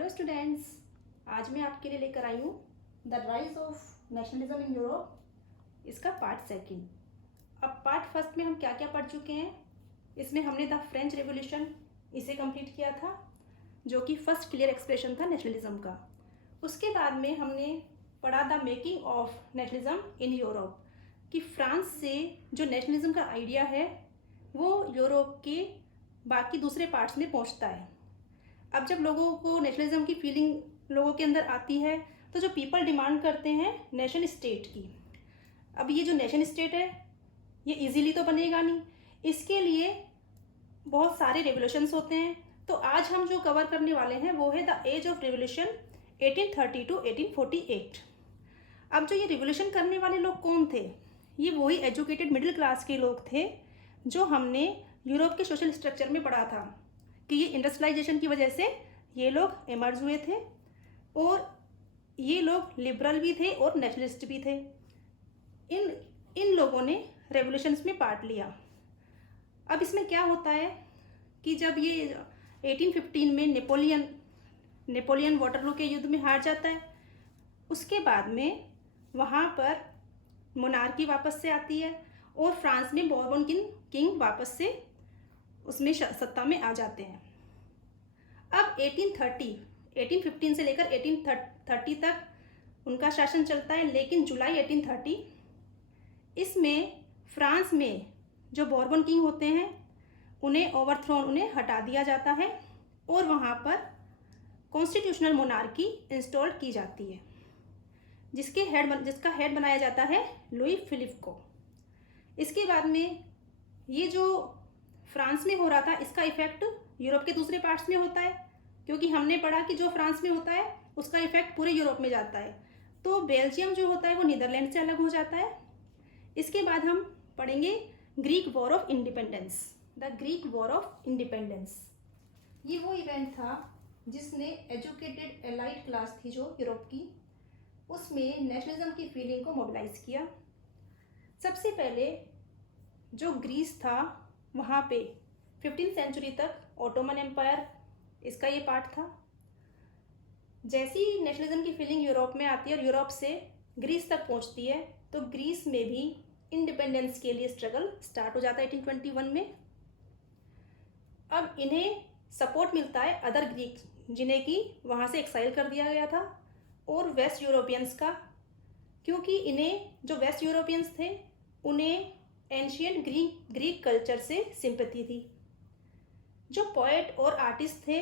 Hello students, आज मैं आपके लिए लेकर आई हूँ the rise of nationalism in Europe, इसका पार्ट सेकंड। अब पार्ट फर्स्ट में हम क्या क्या पढ़ चुके हैं। इसमें हमने द फ्रेंच रेवोल्यूशन इसे कंप्लीट किया था, जो कि फर्स्ट क्लियर एक्सप्रेशन था नेशनलिज्म का। उसके बाद में हमने पढ़ा the making of nationalism in Europe, कि फ्रांस से जो नेशनलिज्म का आइडिया है वो यूरोप के बाकी दूसरे पार्ट्स में पहुँचता है। अब जब लोगों को नेशनलिज्म की फीलिंग लोगों के अंदर आती है, तो जो पीपल डिमांड करते हैं नेशन स्टेट की। अब ये जो नेशन स्टेट है ये इजीली तो बनेगा नहीं, इसके लिए बहुत सारे रेवोल्यूशंस होते हैं। तो आज हम जो कवर करने वाले हैं वो है the age of revolution 1830 to 1848। अब जो ये रिवोल्यूशन करने वाले लोग कौन थे? ये वही एजुकेटेड मिडिल क्लास के लोग थे जो हमने यूरोप के सोशल स्ट्रक्चर में पढ़ा था कि ये इंडस्ट्रियलाइजेशन की वजह से ये लोग इमर्ज हुए थे, और ये लोग लिबरल भी थे और नेशनलिस्ट भी थे। इन लोगों ने रेवोल्यूशंस में पार्ट लिया। अब इसमें क्या होता है कि जब ये 1815 में नेपोलियन वाटरलू के युद्ध में हार जाता है, उसके बाद में वहाँ पर मोनार्की वापस से आती है और फ्रांस में बourbon किंग वापस से उसमें सत्ता में आ जाते हैं। अब 1815 से लेकर 1830 तक उनका शासन चलता है, लेकिन जुलाई 1830 इसमें फ्रांस में जो बourbon किंग होते हैं उन्हें ओवरथ्रोन, उन्हें हटा दिया जाता है और वहाँ पर कॉन्स्टिट्यूशनल मोनार्की इंस्टॉल की जाती है, जिसका हेड बनाया जाता है लुई फिलिप को। इसके बाद में ये जो फ्रांस में हो रहा था इसका इफेक्ट यूरोप के दूसरे पार्ट्स में होता है, क्योंकि हमने पढ़ा कि जो फ्रांस में होता है उसका इफेक्ट पूरे यूरोप में जाता है। तो बेल्जियम जो होता है वो नीदरलैंड से अलग हो जाता है। इसके बाद हम पढ़ेंगे Greek war of independence, the Greek war of independence. ये वो इवेंट था जिसने एजुकेटेड एलाइट क्लास थी जो यूरोप की, उसमें नेशनलिज्म की फीलिंग को मोबिलाइज किया। सबसे पहले जो ग्रीस था वहाँ पे 15th सेंचुरी तक ऑटोमन एम्पायर इसका ये पार्ट था। जैसी नेशनलिज्म की फीलिंग यूरोप में आती है और यूरोप से ग्रीस तक पहुँचती है, तो ग्रीस में भी इंडिपेंडेंस के लिए स्ट्रगल स्टार्ट हो जाता है 1821 में। अब इन्हें सपोर्ट मिलता है अदर ग्रीक, जिन्हें कि वहाँ से एक्साइल कर दिया गया था, और वेस्ट यूरोपियंस का, क्योंकि इन्हें जो वेस्ट यूरोपियंस थे उन्हें एंशियंट ग्रीक कल्चर से सिंपैथी थी। जो पोएट और आर्टिस्ट थे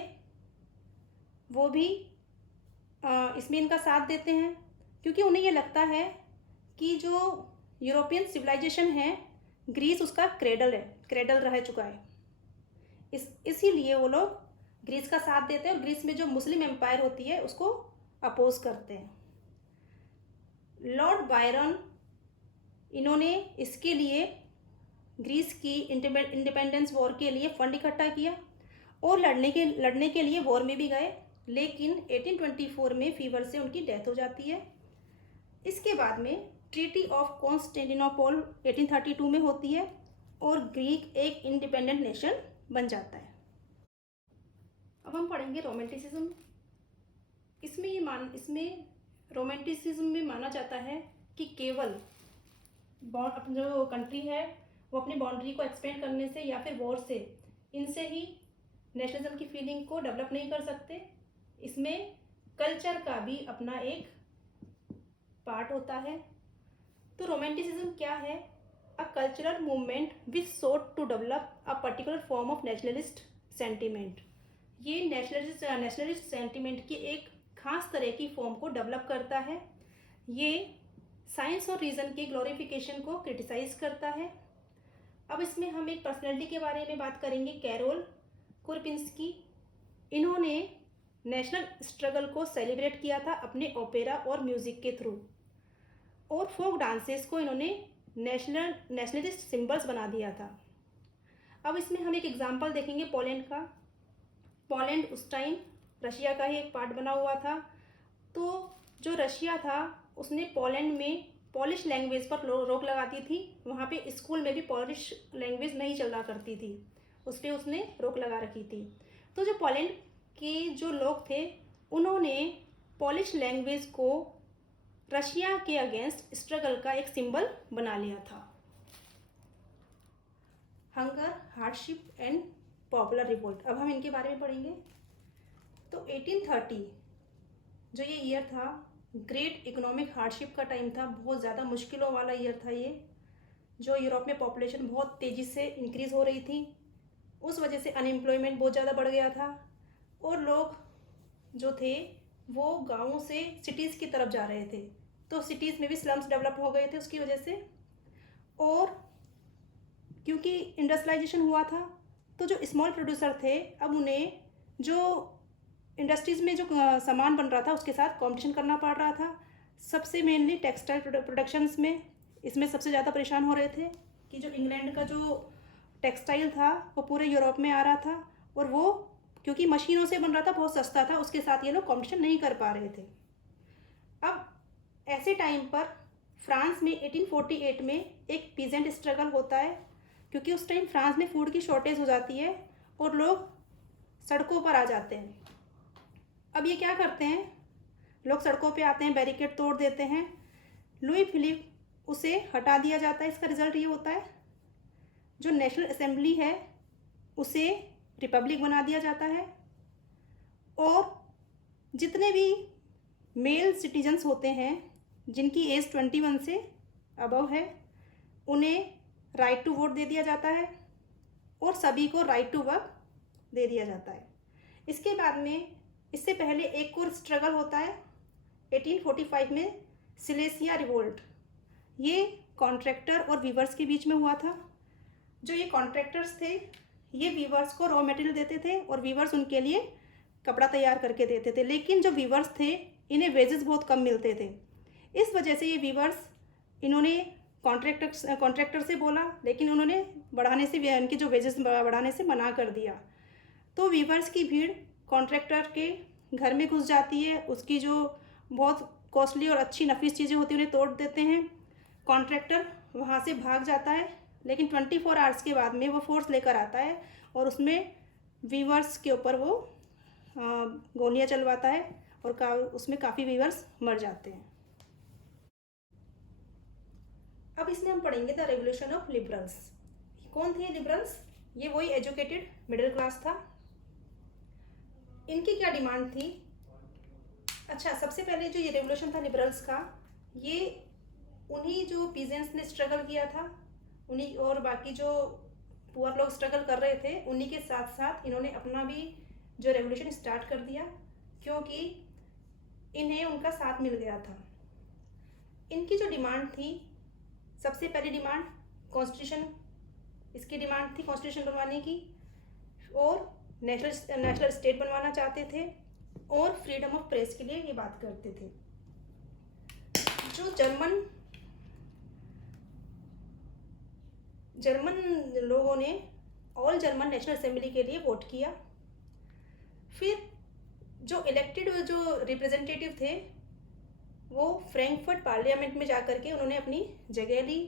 वो भी इसमें इनका साथ देते हैं, क्योंकि उन्हें ये लगता है कि जो यूरोपियन सिविलाइजेशन है ग्रीस उसका क्रेडल रह चुका है। इसीलिए वो लोग ग्रीस का साथ देते हैं और ग्रीस में जो मुस्लिम एम्पायर होती है उसको अपोज करते हैं। लॉर्ड बायरन, इन्होंने इसके लिए ग्रीस की इंडिपेंडेंस वॉर के लिए फंड इकट्ठा किया और लड़ने के लिए वॉर में भी गए, लेकिन 1824 में फीवर से उनकी डेथ हो जाती है। इसके बाद में ट्रीटी ऑफ कॉन्स्टेंटिनोपल 1832 में होती है और ग्रीक एक इंडिपेंडेंट नेशन बन जाता है। अब हम पढ़ेंगे रोमांटिसिज्म। इसमें रोमांटिसिज्म में माना जाता है कि केवल जो कंट्री है वो अपनी बाउंड्री को एक्सपेंड करने से या फिर वॉर से, इनसे ही नेशनलिज्म की फीलिंग को डेवलप नहीं कर सकते। इसमें कल्चर का भी अपना एक पार्ट होता है। तो रोमांटिसिज्म क्या है? A cultural movement which sought to develop a particular form of nationalist sentiment. ये नेशनलिस्ट सेंटिमेंट की एक खास तरह की फॉर्म को डेवलप करता है। ये साइंस और रीज़न के ग्लोरिफिकेशन को क्रिटिसाइज करता है। अब इसमें हम एक पर्सनैलिटी के बारे में बात करेंगे, कैरोल कुरपिंस्की। इन्होंने नेशनल स्ट्रगल को सेलिब्रेट किया था अपने ओपेरा और म्यूज़िक के थ्रू, और फोक डांसेस को इन्होंने नेशनलिस्ट सिंबल्स बना दिया था। अब इसमें हम एक एग्जांपल देखेंगे पोलैंड का। पोलैंड उस टाइम रशिया का ही एक पार्ट बना हुआ था। तो जो रशिया था उसने पोलैंड में पॉलिश लैंग्वेज पर रोक लगाती थी। वहाँ पे स्कूल में भी पॉलिश लैंग्वेज नहीं चला करती थी, उस पर उसने रोक लगा रखी थी। तो जो पोलैंड के जो लोग थे उन्होंने पोलिश लैंग्वेज को रशिया के अगेंस्ट स्ट्रगल का एक सिंबल बना लिया था। Hunger, hardship and popular revolt, अब हम इनके बारे में पढ़ेंगे। तो 1830 जो ये ईयर था, ग्रेट इकोनॉमिक हार्डशिप का टाइम था, बहुत ज़्यादा मुश्किलों वाला ईयर था ये, जो यूरोप में पॉपुलेशन बहुत तेज़ी से इंक्रीज़ हो रही थी, उस वजह से अनएम्प्लॉयमेंट बहुत ज़्यादा बढ़ गया था और लोग जो थे वो गाँवों से सिटीज़ की तरफ जा रहे थे, तो सिटीज़ में भी स्लम्स डेवलप हो गए थे उसकी वजह से। और क्योंकि इंडस्ट्रियलाइजेशन हुआ था तो जो स्मॉल प्रोड्यूसर थे, अब उन्हें जो इंडस्ट्रीज़ में जो सामान बन रहा था उसके साथ कंपटीशन करना पड़ रहा था। सबसे मेनली टेक्सटाइल प्रोडक्शंस में इसमें सबसे ज़्यादा परेशान हो रहे थे कि जो इंग्लैंड का जो टेक्सटाइल था वो पूरे यूरोप में आ रहा था और वो क्योंकि मशीनों से बन रहा था, बहुत सस्ता था, उसके साथ ये लोग कंपटीशन नहीं कर पा रहे थे। अब ऐसे टाइम पर फ्रांस में 1848 में एक पीजेंट स्ट्रगल होता है, क्योंकि उस टाइम फ्रांस में फूड की शॉर्टेज हो जाती है और लोग सड़कों पर आ जाते हैं। अब ये क्या करते हैं, लोग सड़कों पे आते हैं, बैरिकेड तोड़ देते हैं। लुई फिलिप उसे हटा दिया जाता है। इसका रिजल्ट ये होता है जो नेशनल असेंबली है उसे रिपब्लिक बना दिया जाता है और जितने भी मेल सिटीजन्स होते हैं जिनकी एज 21 से अबव है उन्हें राइट टू वोट दे दिया जाता है और सभी को राइट टू वर्क दे दिया जाता है। इसके बाद में इससे पहले एक और स्ट्रगल होता है 1845 में, सिलेसिया रिवोल्ट। ये कॉन्ट्रैक्टर और वीवर्स के बीच में हुआ था। जो ये कॉन्ट्रैक्टर्स थे ये वीवर्स को रॉ मटेरियल देते थे और वीवर्स उनके लिए कपड़ा तैयार करके देते थे, लेकिन जो वीवर्स थे इन्हें वेजेस बहुत कम मिलते थे। इस वजह से ये वीवर्स इन्होंने कॉन्ट्रैक्टर से बोला, लेकिन उन्होंने बढ़ाने से उनके जो वेजेस बढ़ाने से मना कर दिया। तो वीवर्स की भीड़ कॉन्ट्रैक्टर के घर में घुस जाती है, उसकी जो बहुत कॉस्टली और अच्छी नफीस चीज़ें होती हैं उन्हें तोड़ देते हैं। कॉन्ट्रैक्टर वहाँ से भाग जाता है, लेकिन 24 आवर्स के बाद में वो फोर्स लेकर आता है और उसमें वीवर्स के ऊपर वो गोलियाँ चलवाता है और उसमें काफ़ी वीवर्स मर जाते हैं। अब इसमें हम पढ़ेंगे द रेवोल्यूशन ऑफ लिबरल्स। कौन थे लिबरल्स? ये वही एजुकेटेड मिडिल क्लास था। इनकी क्या डिमांड थी? अच्छा, सबसे पहले जो ये रेवोल्यूशन था लिबरल्स का, ये उन्हीं जो पीजेंट्स ने स्ट्रगल किया था, उन्हीं और बाकी जो पुअर लोग स्ट्रगल कर रहे थे उन्हीं के साथ साथ इन्होंने अपना भी जो रेवोल्यूशन स्टार्ट कर दिया, क्योंकि इन्हें उनका साथ मिल गया था। इनकी जो डिमांड थी, सबसे पहली डिमांड कॉन्स्टिट्यूशन, इसकी डिमांड थी कॉन्स्टिट्यूशन बनवाने की, और नेशनल स्टेट बनवाना चाहते थे, और फ्रीडम ऑफ प्रेस के लिए ये बात करते थे। जो जर्मन लोगों ने ऑल जर्मन नेशनल असेंबली के लिए वोट किया। फिर जो इलेक्टेड जो रिप्रेजेंटेटिव थे वो फ्रैंकफर्ट पार्लियामेंट में जाकर के उन्होंने अपनी जगह ली।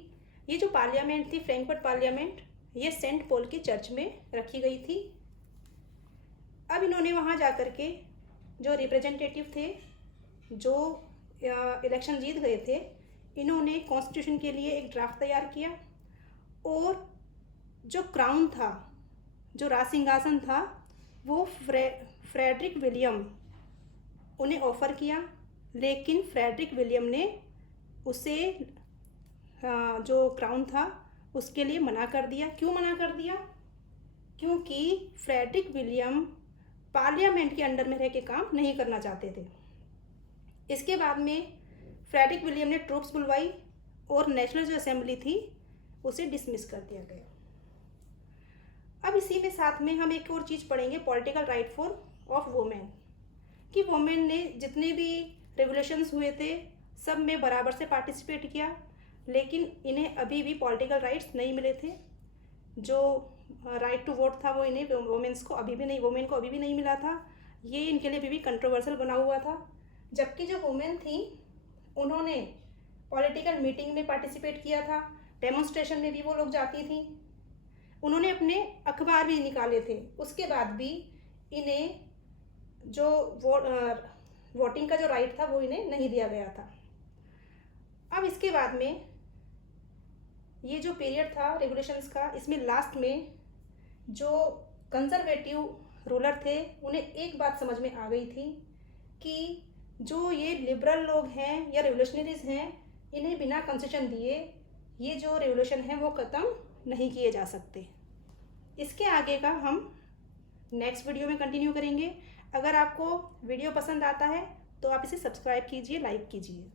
ये जो पार्लियामेंट थी, फ्रैंकफर्ट पार्लियामेंट, ये सेंट पॉल की चर्च में रखी गई थी। अब इन्होंने वहाँ जाकर के जो रिप्रेजेंटेटिव थे जो इलेक्शन जीत गए थे, इन्होंने कॉन्स्टिट्यूशन के लिए एक ड्राफ्ट तैयार किया और जो क्राउन था, जो राज सिंहासन था, वो फ्रेडरिक विलियम उन्हें ऑफ़र किया, लेकिन फ्रेडरिक विलियम ने उसे जो क्राउन था उसके लिए मना कर दिया। क्यों मना कर दिया? क्योंकि फ्रेडरिक विलियम पार्लियामेंट के अंडर में रह के काम नहीं करना चाहते थे। इसके बाद में फ्रेडरिक विलियम ने ट्रूप्स बुलवाई और नेशनल जो असेंबली थी उसे डिसमिस कर दिया गया। अब इसी में साथ में हम एक और चीज़ पढ़ेंगे, political right for of women, कि वुमेन ने जितने भी रेवोल्यूशंस हुए थे सब में बराबर से पार्टिसिपेट किया, लेकिन इन्हें अभी भी पॉलिटिकल राइट्स नहीं मिले थे। जो राइट टू वोट था वो इन्हें वुमेन्स को अभी भी नहीं मिला था। ये इनके लिए अभी भी कंट्रोवर्शियल बना हुआ था। जबकि जो वुमेन थी उन्होंने पॉलिटिकल मीटिंग में पार्टिसिपेट किया था, डेमोन्स्ट्रेशन में भी वो लोग जाती थी, उन्होंने अपने अखबार भी निकाले थे। उसके बाद भी इन्हें जो वोटिंग का जो राइट था वो इन्हें नहीं दिया गया था। अब इसके बाद में ये जो पीरियड था रेगुलेशंस का, इसमें लास्ट में जो कंजर्वेटिव रूलर थे उन्हें एक बात समझ में आ गई थी कि जो ये लिबरल लोग हैं या रेवोल्यूशनरीज हैं, इन्हें बिना कंसेशन दिए ये जो रेवोल्यूशन है वो ख़त्म नहीं किए जा सकते। इसके आगे का हम नेक्स्ट वीडियो में कंटिन्यू करेंगे। अगर आपको वीडियो पसंद आता है तो आप इसे सब्सक्राइब कीजिए, लाइक कीजिए।